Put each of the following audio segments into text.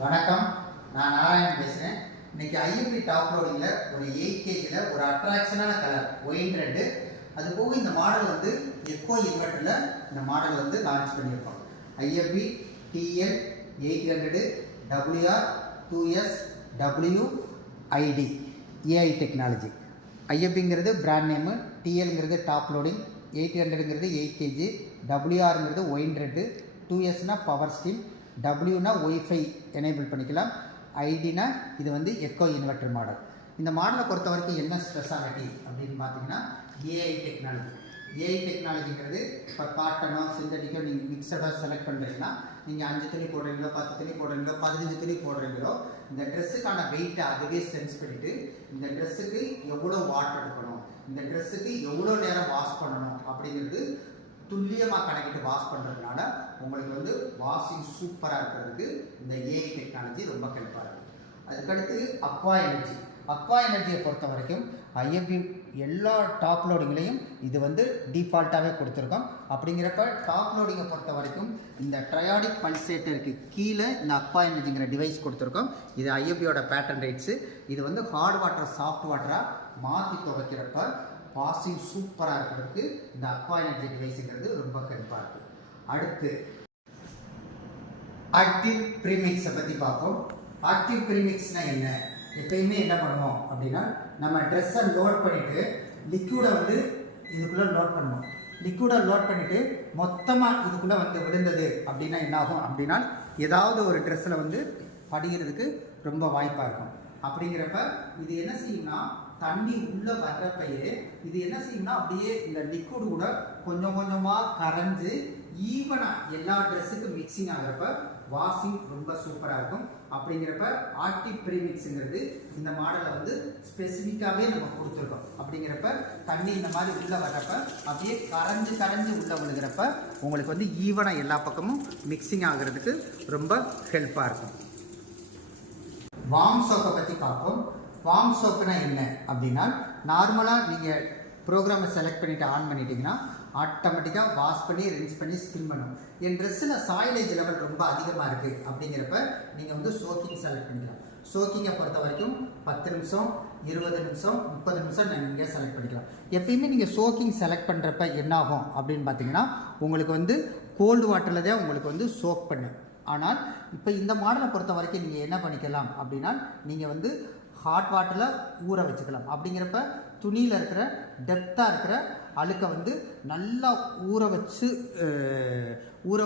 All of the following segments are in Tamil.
வணக்கம், நான் நாராயணன் பேசுகிறேன். இன்னைக்கு ஐஎம்பி டாப் லோடிங்கில் ஒரு 8 kgயில் ஒரு அட்ராக்ஷனான கலர் ஒயின் ரெட்டு. அது போக இந்த மாடல் வந்து எக்கோ இன்வெர்டரில் இந்த மாடல் வந்து லான்ச் பண்ணியிருக்கோம். IMP DL 800 WR 2S WID AI technology. ஐஎம்பிங்கிறது பிராண்ட் நேமு, டிஎல்ங்கிறது டாப் லோடிங், 800ங்கிறது 8 kg, WRங்கிறது ஒயின் ரெட்டு, 2Sனா பவர் ஸ்டீம், டபிள்யூனா ஒய்ஃபை எனேபிள் பண்ணிக்கலாம், ஐடினா இது வந்து எக்கோ இன்வெர்டர் மாடல். இந்த மாடலை பொறுத்த வரைக்கும் என்ன ஸ்பெஷாலிட்டி அப்படின்னு பார்த்தீங்கன்னா ஏஐ டெக்னாலஜி. ஏஐ டெக்னாலஜிங்கிறது இப்போ காட்டனோ சிந்தட்டிக்கோ நீங்கள் மிக்சடாக செலக்ட் பண்ணுறீங்கன்னா நீங்கள் 5 துணி போடுறீங்களோ 10 துணி போடுறீங்களோ 15 துணி போடுறீங்களோ இந்த ட்ரெஸ்ஸுக்கான வெயிட்டை அதுவே சென்ஸ் பண்ணிவிட்டு இந்த ட்ரெஸ்ஸுக்கு எவ்வளோ வாட்டர் எடுக்கணும், இந்த ட்ரெஸ்ஸுக்கு எவ்வளோ நேரம் வாஷ் பண்ணணும் அப்படிங்கிறது துல்லியமாக கணக்கிட்டு வாஷ் பண்ணுறதுனால உங்களுக்கு வந்து வாஷிங் சூப்பராக இருக்கிறதுக்கு இந்த ஏஐ டெக்னாலஜி ரொம்ப ஹெல்ப்பாக இருக்குது. அதுக்கடுத்து அக்வா எனர்ஜி. அக்வா எனர்ஜியை பொறுத்த வரைக்கும் ஐஎம்பி எல்லா டாப் லோடிங்லேயும் இது வந்து டிஃபால்ட்டாகவே கொடுத்துருக்கோம். அப்படிங்கிறப்ப டாப் லோடிங்கை பொறுத்த வரைக்கும் இந்த ட்ரையாடிக் பல்சேட்டருக்கு கீழே இந்த அக்வா எனர்ஜிங்கிற டிவைஸ் கொடுத்துருக்கோம். இது ஐஎம்பியோட பேட்டன் ரைட்ஸு. இது வந்து ஹார்ட் வாட்டரை சாஃப்ட் வாட்டராக மாற்றி துவைக்கிறப்ப வாஷிங் சூப்பராக இருக்கிறதுக்கு இந்த அக்வா எனர்ஜி டிவைஸுங்கிறது ரொம்ப ஹெல்ப்பாக இருக்குது. அடுத்து ஆக்டிவ் ப்ரீமிக்ஸை பற்றி பார்ப்போம். ஆக்டிவ் ப்ரீமிக்ஸ்னால் என்ன? எப்பயுமே என்ன பண்ணுவோம் அப்படின்னா நம்ம ட்ரெஸ்ஸை லோட் பண்ணிவிட்டு லிக்விடை வந்து இதுக்குள்ளே லோட் பண்ணுவோம். லிக்விடை லோட் பண்ணிவிட்டு மொத்தமாக இதுக்குள்ளே வந்து விழுந்தது அப்படின்னா என்ன ஆகும் அப்படின்னா ஏதாவது ஒரு ட்ரெஸ்ஸில் வந்து படிக்கிறதுக்கு ரொம்ப வாய்ப்பாக இருக்கும். அப்படிங்கிறப்ப இது என்ன செய்யும்னா தண்ணி உள்ளே வர்றப்பயே இது என்ன செய்யும்னா அப்படியே இந்த லிக்விட் கூட கொஞ்சம் கொஞ்சமாக கரைஞ்சு ஈவனாக எல்லா ட்ரெஸ்ஸுக்கும் மிக்சிங் ஆகிறப்ப வாஷிங் ரொம்ப சூப்பராக இருக்கும். அப்படிங்கிறப்ப ஆக்டிவ் ப்ரீமிக்ஸுங்கிறது இந்த மாடலை வந்து ஸ்பெசிஃபிக்காகவே நம்ம கொடுத்துருக்கோம். அப்படிங்கிறப்ப தண்ணி இந்த மாதிரி உள்ளே வர்றப்ப அப்படியே கரைஞ்சு உள்ளே விழுகிறப்ப உங்களுக்கு வந்து ஈவனாக எல்லா பக்கமும் மிக்சிங் ஆகிறதுக்கு ரொம்ப ஹெல்ப்பாக இருக்கும். வார்ம் சோப்பை பற்றி பார்ப்போம். வார்ம் சோப்புனா என்ன அப்படின்னா நார்மலாக நீங்கள் ப்ரோக்ராமை செலக்ட் பண்ணிவிட்டு ஆன் பண்ணிட்டீங்கன்னா ஆட்டோமேட்டிக்காக வாஷ் பண்ணி ரின்ஸ் பண்ணி ஸ்பின் பண்ணும். என் ட்ரெஸ்ஸில் சாயிலேஜ் லெவல் ரொம்ப அதிகமாக இருக்குது அப்படிங்கிறப்ப நீங்கள் வந்து சோக்கிங் செலக்ட் பண்ணிக்கலாம். சோக்கிங்கை பொறுத்த வரைக்கும் 10 நிமிஷம் 20 நிமிஷம் 30 நிமிஷம் நீங்கள் செலக்ட் பண்ணிக்கலாம். எப்பயுமே நீங்கள் சோக்கிங் செலக்ட் பண்ணுறப்ப என்ன ஆகும் அப்படின்னு பார்த்தீங்கன்னா உங்களுக்கு வந்து கோல்டு வாட்டரில் தான் உங்களுக்கு வந்து சோக் பண்ணு. ஆனால் இப்போ இந்த மாடலை பொறுத்த வரைக்கும் நீங்கள் என்ன பண்ணிக்கலாம் அப்படின்னா நீங்கள் வந்து ஹாட் வாட்டரில் ஊற வச்சுக்கலாம். அப்படிங்கிறப்ப துணியில் இருக்கிற டெப்த்தாக இருக்கிற அழுக்கை வந்து நல்லா ஊற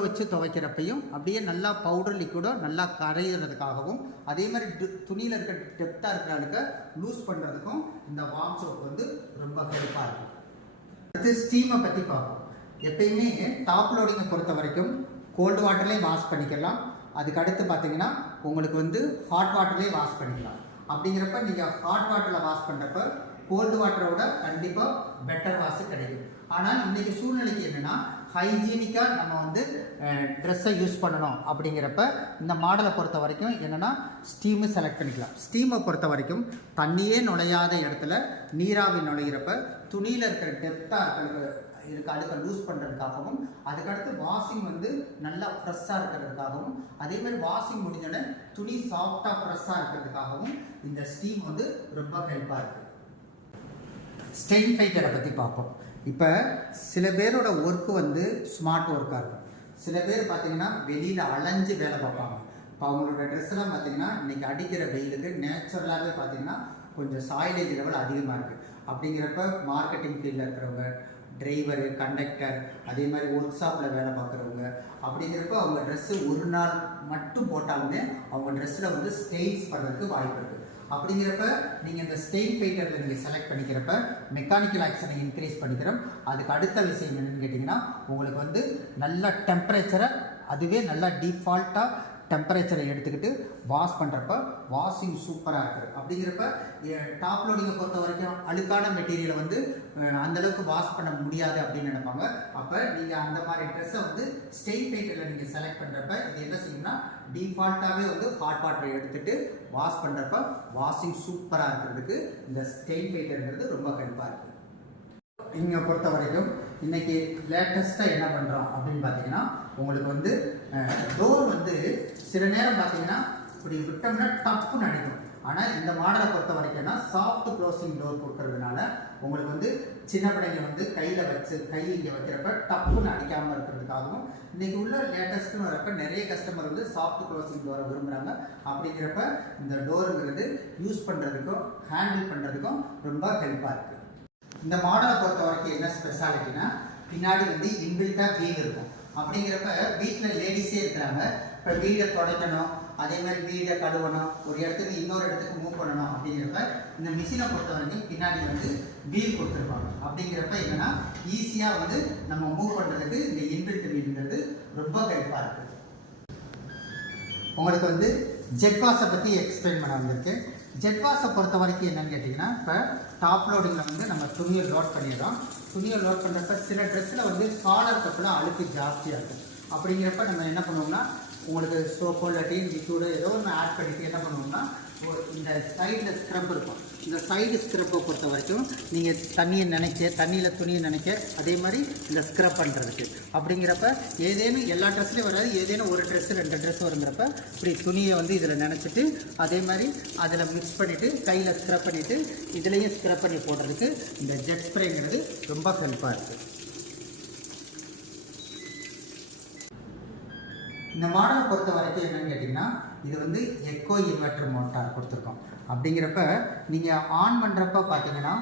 வச்சு துவைக்கிறப்பையும் அப்படியே நல்லா பவுடர் லிக்விடோ நல்லா கரையிறதுக்காகவும் அதே மாதிரி துணியில் இருக்கிற டெப்த்தாக இருக்கிற அழுக்கை லூஸ் பண்ணுறதுக்கும் இந்த வார்ம் சோப் வந்து ரொம்ப ஹெல்ப்பாக இருக்கும். அடுத்து ஸ்டீமை பற்றி பார்ப்போம். எப்பயுமே டாப் லோடிங்கை பொறுத்த வரைக்கும் கோல்டு வாட்டர்லேயே வாஷ் பண்ணிக்கலாம். அதுக்கு அடுத்து பார்த்தீங்கன்னா உங்களுக்கு வந்து ஹாட் வாட்டர்லேயே வாஷ் பண்ணிக்கலாம். அப்படிங்கிறப்ப நீங்கள் ஹாட் வாட்டரில் வாஷ் பண்ணுறப்ப கோல்டு வாட்டரோட கண்டிப்பாக பெட்டர் வாஷ் கிடைக்கும். ஆனால் இன்றைக்கி சூழ்நிலைக்கு என்னென்னா ஹைஜீனிக்காக நம்ம வந்து ட்ரெஸ்ஸை யூஸ் பண்ணணும். அப்படிங்கிறப்ப இந்த மாடலை பொறுத்த வரைக்கும் என்னென்னா ஸ்டீமு செலக்ட் பண்ணிக்கலாம். ஸ்டீமை பொறுத்த வரைக்கும் தண்ணியே நுழையாத இடத்துல நீராவி நுழைகிறப்ப துணியில் இருக்கிற டெப்த்தாக இருக்க அழுக்க லூஸ் பண்ணுறதுக்காகவும் அதுக்கடுத்து வாஷிங் வந்து நல்லா ஃப்ரெஷ்ஷாக இருக்கிறதுக்காகவும் அதே மாதிரி வாஷிங் முடிஞ்சோடனே துணி சாஃப்டாக ஃப்ரெஷ்ஷாக இருக்கிறதுக்காகவும் இந்த ஸ்டீம் வந்து ரொம்ப ஹெல்ப்பாக இருக்குது. ஸ்டெயின் ஃபைட்டரை பற்றி பார்ப்போம். இப்போ சில பேரோட ஒர்க்கு வந்து ஸ்மார்ட் ஒர்க்காக இருக்கும். சில பேர் பார்த்தீங்கன்னா வெளியில் அலைஞ்சு வேலை பார்ப்பாங்க. இப்போ அவங்களோட ட்ரெஸ்ஸெல்லாம் பார்த்தீங்கன்னா இன்றைக்கி அடிக்கிற வெயிலுக்கு நேச்சுரலாகவே பார்த்தீங்கன்னா கொஞ்சம் சாயிலேஜ் லெவல் அதிகமாக இருக்குது. அப்படிங்கிறப்ப மார்க்கெட்டிங் ஃபீல்டில் இருக்கிறவங்க, டிரைவரு, கண்டக்டர், அதே மாதிரி ஒர்க் ஷாப்பில் வேலை பார்க்குறவங்க அப்படிங்கிறப்ப அவங்க ட்ரெஸ்ஸு ஒரு நாள் மட்டும் போட்டாலுமே அவங்க ட்ரெஸ்ஸில் வந்து ஸ்டெயின்ஸ் பண்ணுறதுக்கு வாய்ப்பு இருக்குது. அப்படிங்கிறப்ப நீங்கள் இந்த ஸ்டெயின் ஃபைட்டரில் நீங்கள் செலக்ட் பண்ணிக்கிறப்ப மெக்கானிக்கல் ஆக்ஷனை இன்க்ரீஸ் பண்ணிக்கிறோம். அதுக்கு அடுத்த விஷயம் என்னென்னு கேட்டிங்கன்னா உங்களுக்கு வந்து நல்ல டெம்பரேச்சரை அதுவே நல்லா டிஃபால்ட்டாக டெம்பரேச்சரை எடுத்துக்கிட்டு வாஷ் பண்ணுறப்ப வாஷிங் சூப்பராக இருக்குது. அப்படிங்கிறப்ப டாப் லோடிங்கை பொறுத்த வரைக்கும் அழுக்கான மெட்டீரியலை வந்து அந்தளவுக்கு வாஷ் பண்ண முடியாது அப்படின்னு நினைப்பாங்க. அப்போ நீங்கள் அந்த மாதிரி ட்ரெஸ்ஸை வந்து ஸ்டெயின் ஃபைட்டரில் நீங்கள் செலக்ட் பண்ணுறப்ப இது என்ன செய்யும்னா டிஃபால்ட்டாகவே வந்து ஹாட் வாட்டரை எடுத்துகிட்டு வாஷ் பண்ணுறப்ப வாஷிங் சூப்பராக இருக்கிறதுக்கு இந்த ஸ்டெயின் ஃபைட்டருங்கிறது ரொம்ப ஹெல்ப்பாக இருக்குது. இங்கே பொறுத்த வரைக்கும் இன்றைக்கி லேட்டஸ்ட்டாக என்ன பண்ணுறோம் அப்படின்னு பார்த்தீங்கன்னா உங்களுக்கு வந்து டோர் வந்து சில நேரம் பார்த்தீங்கன்னா இப்படி விட்டோம்னா டப்புன்னு அடிக்கும். ஆனால் இந்த மாடலை பொறுத்த வரைக்கும்னா சாஃப்ட் க்ளோசிங் டோர் கொடுக்கறதுனால உங்களுக்கு வந்து சின்ன பிள்ளைங்க வந்து கையில் வச்சு கை இங்கே வைக்கிறப்ப டப்புன்னு அடிக்காமல் இருக்கிறதுக்காகவும் இன்றைக்கி உள்ள லேட்டஸ்ட்டுன்னு வரப்போ நிறைய கஸ்டமர் வந்து சாஃப்ட் க்ளோசிங் டோரை விரும்புகிறாங்க. அப்படிங்கிறப்ப இந்த டோருங்கிறது யூஸ் பண்ணுறதுக்கும் ஹேண்டில் பண்ணுறதுக்கும் ரொம்ப ஹெல்ப்பாக இருக்குது. இந்த மாடலை பொறுத்த வரைக்கும் என்ன ஸ்பெஷாலிட்டினா பின்னாடி வந்து இன்பில்ட்டாக வீல் இருக்கும். அப்படிங்கிறப்ப வீட்டில் லேடிஸே இருக்கிறாங்க, இப்போ வீடை துடைக்கணும், அதே மாதிரி வீடை கழுவணும், ஒரு இடத்துக்கு இன்னொரு இடத்துக்கு மூவ் பண்ணணும். அப்படிங்கிறப்ப இந்த மிஷினை பொறுத்த வரைக்கும் பின்னாடி வந்து வீல் கொடுத்துருப்பாங்க. அப்படிங்கிறப்ப என்னென்னா ஈஸியாக வந்து நம்ம மூவ் பண்ணுறதுக்கு இந்த இன்பில்ட் வீல்ங்கிறது ரொம்ப ஹெல்ப்பாக இருக்குது. உங்களுக்கு வந்து ஜெட் வாஷை பற்றி எக்ஸ்பிளைன் பண்ண வந்திருக்கு. ஜெட் வாஷை பொறுத்த வரைக்கும் என்னென்னு கேட்டிங்கன்னா, இப்போ டாப் லோடிங்கில் வந்து நம்ம துணியை லோட் பண்ணிடுறோம். துணியை லோட் பண்ணுறப்ப சில ட்ரெஸ்ஸில் வந்து காலர் கப்பெல்லாம் அழுக்கு ஜாஸ்தியாக இருக்கும். அப்படிங்கிறப்ப நம்ம என்ன பண்ணுவோம்னா உங்களுக்கு சோப்போ இல்லாட்டி லிக்விடோ ஏதோ ஒன்று ஆட் பண்ணிவிட்டு என்ன பண்ணுவோம்னா இந்த சைடில் ஸ்க்ரப் இருக்கும். இந்த சைடு ஸ்க்ரப்பை பொறுத்த வரைக்கும் நீங்கள் தண்ணியில் துணியை நினைக்க அதே மாதிரி இந்த ஸ்க்ரப் பண்ணுறதுக்கு. அப்படிங்கிறப்ப ஏதேனும் எல்லா ட்ரெஸ்லையும் வராது, ஏதேனும் ஒரு ட்ரெஸ்ஸு 2 ட்ரெஸ் வருங்கிறப்ப இப்படி துணியை வந்து இதில் நினச்சிட்டு அதே மாதிரி அதில் மிக்ஸ் பண்ணிவிட்டு கையில் ஸ்க்ரப் பண்ணிவிட்டு இதுலேயும் ஸ்க்ரப் பண்ணி போடுறதுக்கு இந்த ஜெட் ஸ்ப்ரேங்கிறது ரொம்ப ஹெல்ப்பாக இருக்குது. இந்த மாடலை பொறுத்த வரைக்கும் என்னென்னு கேட்டிங்கன்னா, இது வந்து எக்கோ இன்வெர்டர் மோட்டார் கொடுத்துருக்கோம். அப்படிங்கிறப்ப நீங்கள் ஆன் பண்ணுறப்ப பார்த்தீங்கன்னா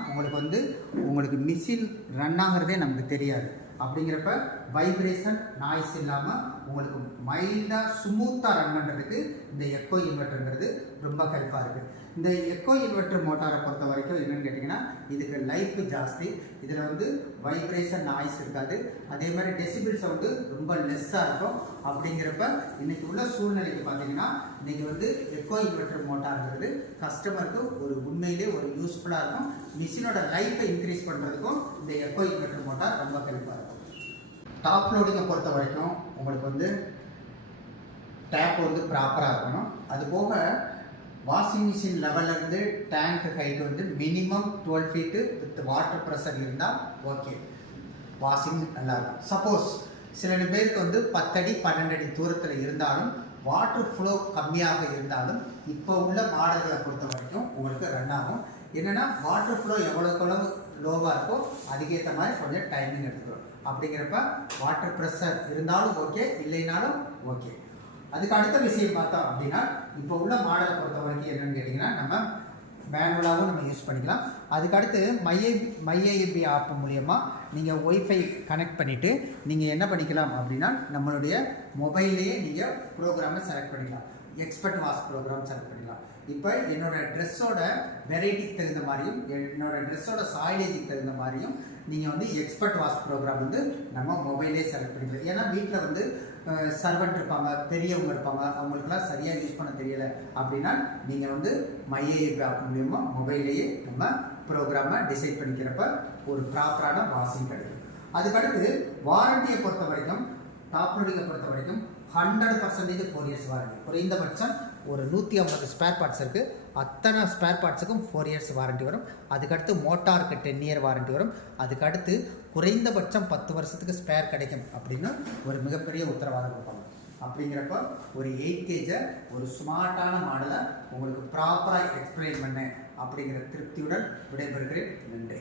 உங்களுக்கு மிஷின் ரன் ஆகிறதே நமக்கு தெரியாது. அப்படிங்கிறப்ப வைப்ரேஷன் நாய்ஸ் இல்லாமல் உங்களுக்கு மைல்டாக ஸ்மூத்தாக ரன் பண்ணுறதுக்கு இந்த எக்கோ இன்வெர்டருங்கிறது ரொம்ப ஹெல்ப்பாக இருக்குது. இந்த எக்கோ இன்வெர்டர் மோட்டாரை பொறுத்த வரைக்கும் என்னென்னு கேட்டிங்கன்னா, இதுக்கு லைஃப் ஜாஸ்தி, இதில் வந்து வைப்ரேஷன் நாய்ஸ் இருக்காது, அதே மாதிரி டெசிபிள் சவுண்டு ரொம்ப லெஸ்ஸாக இருக்கும். அப்படிங்கிறப்ப இன்றைக்கி உள்ள சூழ்நிலைக்கு பார்த்தீங்கன்னா இன்றைக்கி வந்து எக்கோ இன்வெர்டர் மோட்டாருங்கிறது கஸ்டமருக்கு ஒரு உண்மையிலே ஒரு யூஸ்ஃபுல்லாக இருக்கும். மிஷினோட லைஃப்பை இன்க்ரீஸ் பண்ணுறதுக்கும் இந்த எக்கோ இன்வெர்டர் மோட்டார் ரொம்ப ஹெல்ப்பாக இருக்கும். டாப் லோடிங்கை பொறுத்த வரைக்கும் உங்களுக்கு வந்து டேப் வந்து ப்ராப்பராக இருக்கணும். அது போக வாஷிங் மிஷின் லெவல்லேருந்து டேங்க் ஹைட் வந்து minimum 12 feet with water pressure இருந்தால் ஓகே, வாஷிங் நல்லாயிருக்கும். சப்போஸ் சில பேருக்கு வந்து 10 அடி 12 அடி தூரத்தில் இருந்தாலும் வாட்டர் ஃப்ளோ கம்மியாக இருந்தாலும் இப்போ உள்ள மாடல்களை பொறுத்த வரைக்கும் உங்களுக்கு ரன் ஆகும். என்னென்னா வாட்டர் ஃப்ளோ எவ்வளோக்கு லோவாக இருக்கோ அதுக்கேற்ற மாதிரி கொஞ்சம் டைமிங் எடுத்துக்கிறோம். அப்படிங்கிறப்ப வாட்டர் ப்ரெஷர் இருந்தாலும் ஓகே, இல்லைனாலும் ஓகே. அதுக்கு அடுத்த விஷயம் பார்த்தோம் அப்படின்னா, இப்போ உள்ள மாடலை பொறுத்த வரைக்கும் என்னென்னு கேட்டிங்கன்னா, நம்ம மேனுவலாகவும் நம்ம யூஸ் பண்ணிக்கலாம். அதுக்கடுத்து மைஏபி ஆப் மூலியமாக நீங்கள் ஒய்ஃபை கனெக்ட் பண்ணிவிட்டு நீங்கள் என்ன பண்ணிக்கலாம் அப்படின்னா நம்மளுடைய மொபைல்லையே நீங்கள் ப்ரோக்ராமை செலக்ட் பண்ணிக்கலாம். எக்ஸ்பர்ட் வாஷ் ப்ரோக்ராம் செலக்ட் பண்ணிக்கலாம். இப்போ என்னோடய ட்ரெஸ்ஸோட வெரைட்டிக்கு தகுந்த மாதிரியும் என்னோடய ட்ரெஸ்ஸோட சாயிலேஜுக்கு தகுந்த மாதிரியும் நீங்கள் வந்து எக்ஸ்பர்ட் வாஷ் ப்ரோக்ராம் வந்து நம்ம மொபைலே செலக்ட் பண்ணிக்கலாம். ஏன்னா வீட்டில் வந்து சர்வெண்ட் இருப்பாங்க, பெரியவங்க இருப்பாங்க, அவங்களுக்குலாம் சரியாக யூஸ் பண்ண தெரியலை அப்படின்னா நீங்கள் வந்து மைஏபி ஆப் மூலியமாக மொபைல்லையே நம்ம ப்ரோக்ராமை டிசைட் பண்ணிக்கிறப்ப ஒரு ப்ராப்பரான வாஷிங் கிடைக்கும். அதுக்கடுத்து வாரண்டியை பொறுத்த வரைக்கும் டாப் லோடிங்கை பொறுத்த வரைக்கும் 100% 4 years வாரண்டி. குறைந்தபட்சம் ஒரு 150 ஸ்பேர் பார்ட்ஸ் இருக்குது, அத்தனை ஸ்பேர் பார்ட்ஸுக்கும் 4 years வாரண்டி வரும். அதுக்கடுத்து மோட்டாருக்கு 10 year வாரண்டி வரும். அதுக்கடுத்து குறைந்தபட்சம் 10 வருஷத்துக்கு ஸ்பேர் கிடைக்கும் அப்படின்னு ஒரு மிகப்பெரிய உத்தரவாதம் கொடுப்பாங்க. அப்படிங்கிறப்ப ஒரு 8 kg ஒரு ஸ்மார்ட்டான மாடலை உங்களுக்கு ப்ராப்பராக எக்ஸ்பிளைன் பண்ணேன் அப்படிங்கிற திருப்தியுடன் விடைபெறுகிறேன். நன்றி.